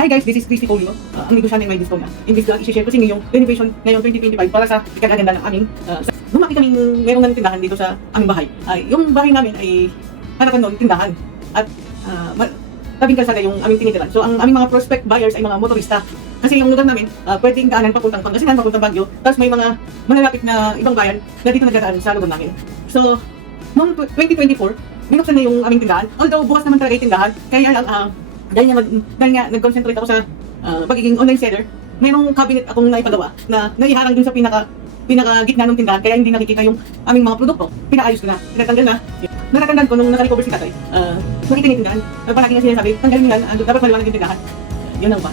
Hi guys, this is Christy Polio, ang negosyante ng may disco na. Imbis na i-share ko sa inyo yung renovation ngayong 2025 para sa ikagaganda ng aming bumaki kaming meron ng tindahan dito sa aming bahay. Yung bahay namin ay harapan noon tindahan at tabing kalsada yung aming tinitiran. So ang aming mga prospect buyers ay mga motorista. Kasi yung lugar namin, pwedeng daanan papuntang Pangasinan, papuntang Baguio, tapos may mga malalapit na ibang bayan na dito nagdadaan sa lugar namin. So, noong 2024, binuksan na yung aming tindahan. Although bukas naman talaga yung tindahan, kaya lang, dahil nga nag-concentrate ako sa pagiging online seller, mayroong cabinet akong naipagawa na naiharang dun sa pinaka-gitna ng tindahan, kaya hindi nakikita yung aming mga produkto. Pinaayos ko na, tinatanggal na. Natatandaan ko nung naka-recover si tatay, nakita niya yung tindahan, palagi nga sinasabi, tanggalin nyo yan, dapat maliwanag yung tindahan. Yun ang ba.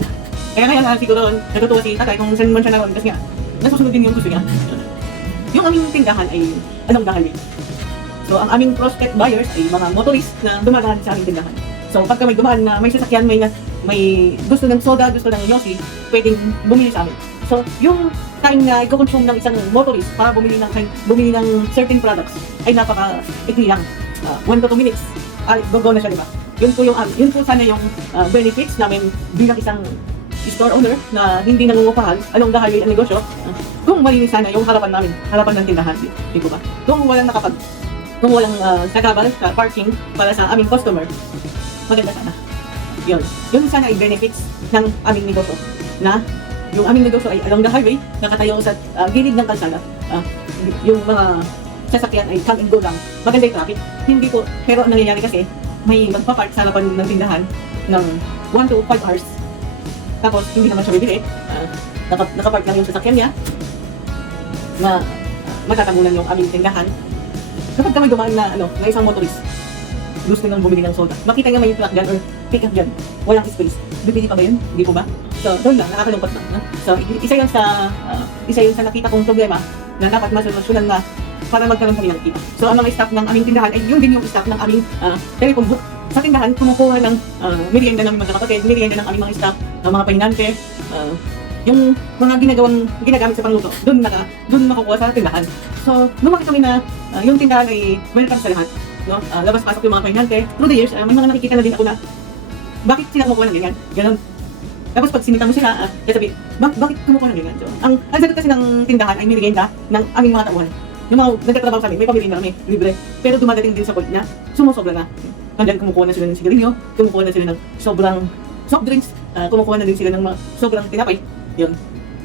Kaya ngayon, siguro, natutuwa si tatay kung saan man siya naroon, kasi nga, nasusunod din yung gusto niya. Yung aming tindahan ay anong dahil? So, ang aming prospect buyers ay mga motorist na dumadaan sa aming tindahan. So, pagka may dumaan na may sasakyan, may gusto ng soda, gusto ng yosi, pwedeng bumili sa amin. So, yung time na i-consume ng isang motorist para bumili ng certain products ay napaka-ikli lang. 1 to 2 minutes. Go na siya, diba? Yun po sana yung benefits namin bilang isang store owner na hindi nangungupahan along the highway ang negosyo. Kung malinis sana yung harapan namin, harapan ng tindahan, di ba? Kung walang sagabal sa parking para sa aming customer, maganda sana. Yun sana ay benefits ng aming negosyo. Na yung aming negosyo ay along the highway, nakatayo sa gilid ng kalsada. Yung mga sasakyan ay come and go lang. Maganda yung traffic. Hindi po, pero ang nangyayari kasi, may magpapark sa harapan ng tindahan ng 1 to 5 hours. Tapos, hindi naman siya bibili. Nakapark lang yung sasakyan niya na matatamunan yung aming tindahan. Kapag kami dumaan na isang motorist, gusto nang bumili ng soda. Makita nga may truck dyan or pick-up dyan. Walang space. Bibili pa ba yun? Hindi po ba? So, doon lang, nakakalungkot lang. So, isa yun sa nakita kong problema na dapat masolusyonan na para magkaroon kami ng kita. So, ang mga staff ng aming tindahan ay yun din yung staff ng aming telephone book. Sa tindahan, kumukuha ng merienda ng magkakapatid, merienda ng aming mga staff, ng mga pahinante, yung mga ginagamit sa pangluto, doon makukuha sa tindahan. So, lumaki kami na yung tindahan ay welcome sa lahat. No? Labas-pasok yung mga pahinante. Through the years, may mga nakikita na din ako na bakit sila kumukuha ng ganyan? Ganon. Tapos pag sinita mo sila, sabi, bakit kumukuha ng ganyan? So, ang sagot kasi ng tindahan ay merienda ng aming mga tauhan. Yung mga nagtatrabaho sa amin, may pamilya na kami, libre. Pero dumadating din sa point na sumusobra na. Nandiyan kumukuha na sila ng sigarilyo, kumukuha na sila ng sobrang soft drinks, kumukuha na din sila ng mga sobrang tinapay. Yun.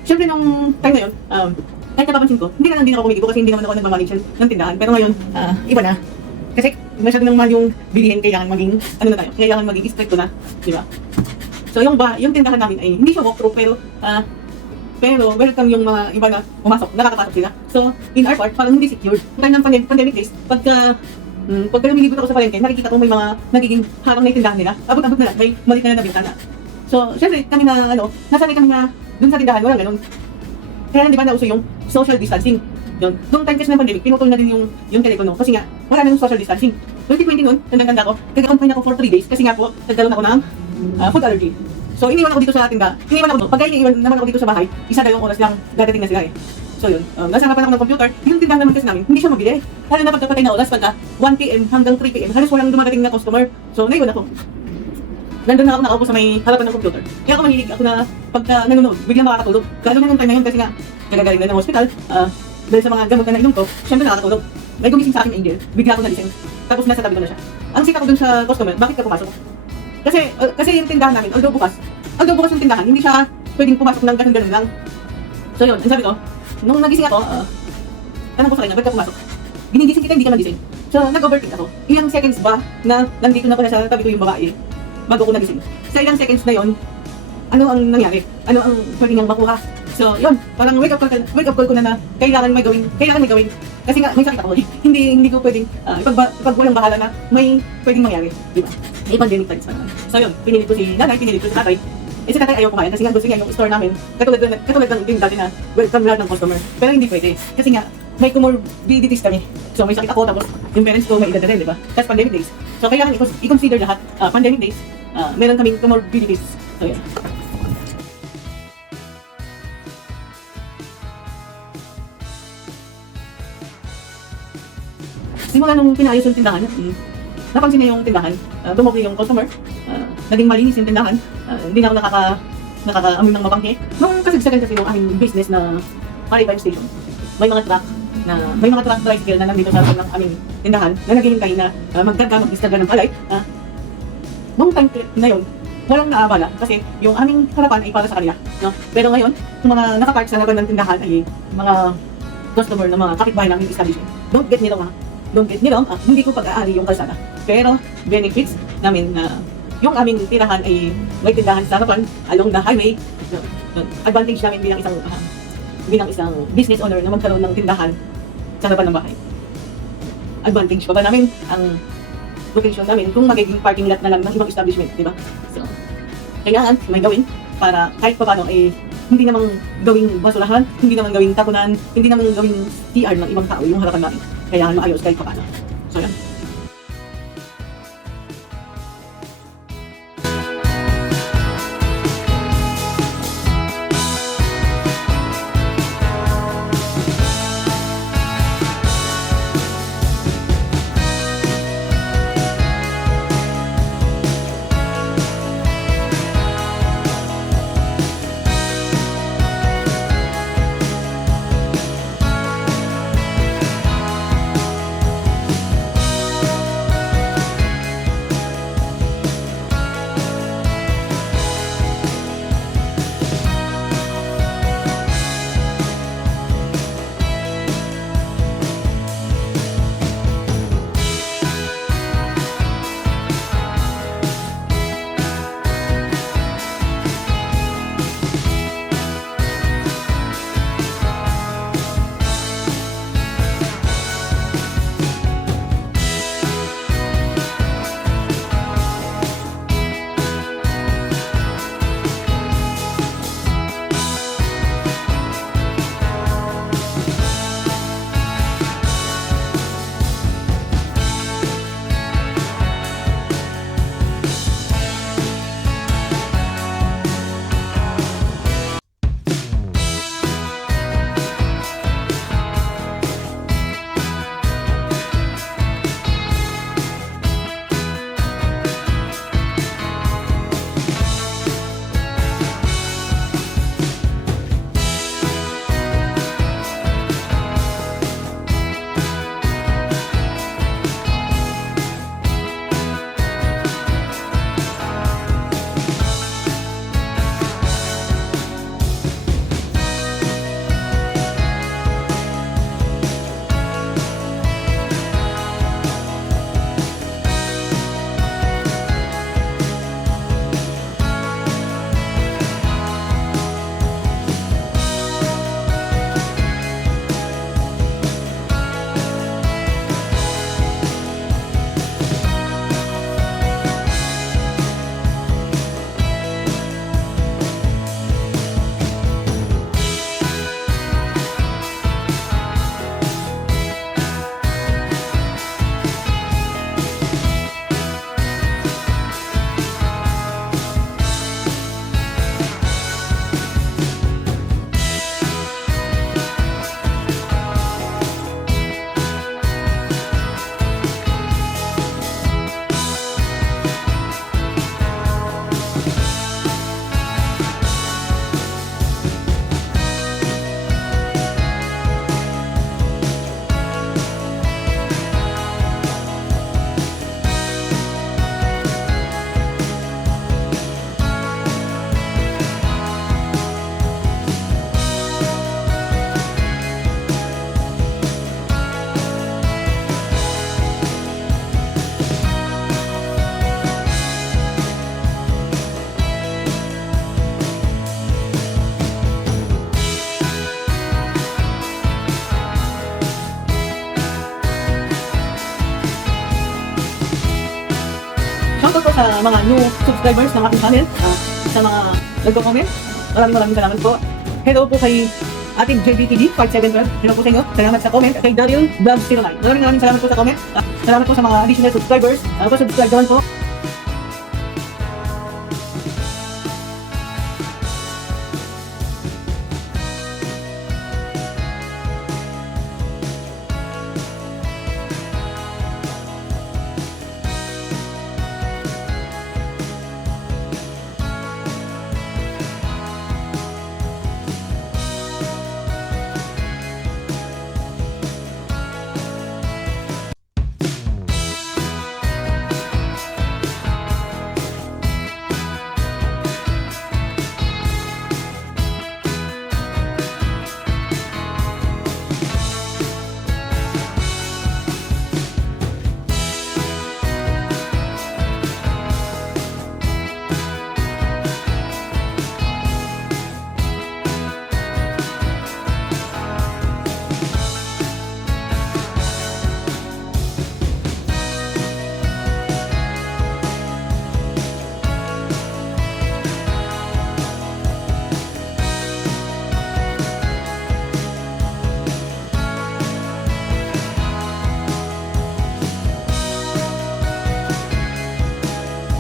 Siyempre nung time na yun, kahit napapansin ko, hindi na lang din ako kumikibo kasi hindi naman ako nagmamanage ng tindahan. Pero ngayon, iba na. Kasi masyado nang mahal yung bilihin, kailangan maging, kailangan maging stricto na. Di ba? So yung tindahan namin ay hindi siya walk-through, pero welcome yung mga iba na pumasok, nakakapasok sila. So, in our part, parang hindi secured. Time ng pandemic days, pagka lumilibot ako sa palengke, nakikita ko may mga nagiging harang na yung tindahan nila. Abot-abot na lang, may maliit na bintana. So, syempre, kami na, nasanay kami na dun sa tindahan, walang ganun. Kaya di ba nauso yung social distancing? Yun. Noong time kasi ng pandemic, pinutol na din yung telepono. Kasi nga, wala na yung social distancing. 2020 nun, tanda ko, nag-confine ako for 3 days kasi nga po, nagkaroon ako ng food allergy. So, iniwan ako dito sa tinda. Pagka iniwan naman ako dito sa bahay, 1-2 oras lang dadating na sila eh. So yun, nasa harapan ako ng computer, yung tindahan naman kasi namin, hindi siya mabili. Lalo na pagkapatay na oras, pagka 1 PM hanggang 3 PM, halos walang dumadating na customer. So, naiwan ako. Nandun na ako nakaupo sa may harapan ng computer. Kaya ako mahilig ako na pagka nanonood, biglang makakatulog. Lalo na nung time na yun kasi nga, kagagaling na ng hospital, dahil sa mga gamot na nainom ko, syempre nakakatulog. May gumising sa akin angel, bigla ako nagising. Tapos nasa tabi ko na siya. Ang sita ko dun sa customer, bakit ka pumasok? Kasi yung tindahan namin, although bukas yung tindahan, hindi siya pwedeng pumasok ng ganun lang. So yun, ang sabi ko, nung nagising ako, tanong ko sa kanya, ba't ka pumasok? Ginigising kita, hindi ka nagising. So, nag-overthink ako. Ilang seconds ba na nandito na pala sa tabi ko yung babae bago ko nagising? Sa ilang seconds na yon, ano ang nangyari? Ano ang pwede niyang makuha? So, yun, parang wake up call ko na kailangan may gawin. Kasi nga, may sakit ako. Hindi ko pwedeng, ipag walang bahala na may pwedeng mangyari. Di ba? May pandemic times pa naman. So, yun, pinilit ko si nanay, pinilit ko si tatay. Si tatay ayaw kumain kasi nga gusto niya yung store namin. Katulad ng din dati na welcome lahat ng customer. Pero hindi pwede. Kasi nga, may comorbidities kami. So, may sakit ako, tapos yung parents ko may edad na rin, di ba? Tapos pandemic days. So, kailangan i-consider lahat. Pandemic days, meron kaming comorbidities. So, yan. Simula nung pinayos yung tindahan, napansin niya yung tindahan, dumobli yung customer, naging malinis yung tindahan, hindi na ako nakakaamoy ng mabangke. Nung kasagsagan kasi yung aming business na maritime station, may mga truck tricycle na nandito sa harap ng aming tindahan na naghihintay na mag-discarga ng palay. Nung time na yun, walang naabala kasi yung aming harapan ay para sa kanila. No? Pero ngayon, yung mga nakapark sa harapan ng tindahan ay mga customer na mga kapitbahay ng aming establishment. Don't get me wrong, hindi ko pag-aari yung kalsada. Pero benefits namin na yung aming tirahan ay may tindahan sa harapan along the highway. Advantage namin bilang isang business owner na magkaroon ng tindahan sa harapan ng bahay. Advantage pa ba namin ang location namin kung magiging parking lot na lang ng ibang establishment, di ba? So, kailangan may gawin para kahit pa paano ay hindi namang gawing basurahan, hindi namang gawing tapunan, hindi namang gawing CR ng ibang tao yung harapan namin. Kailangan maayos kahit pa paano. So, yan. Shoutout po sa mga new subscribers ng aking channel, sa mga nagko-comment. Maraming salamat po. Hello po kay ating JBTG 5712. Hello po sa inyo. Salamat sa comment. Kay Daryl Vlog 09. Maraming salamat po sa comment. Salamat po sa mga additional subscribers. Pa-subscribe naman po.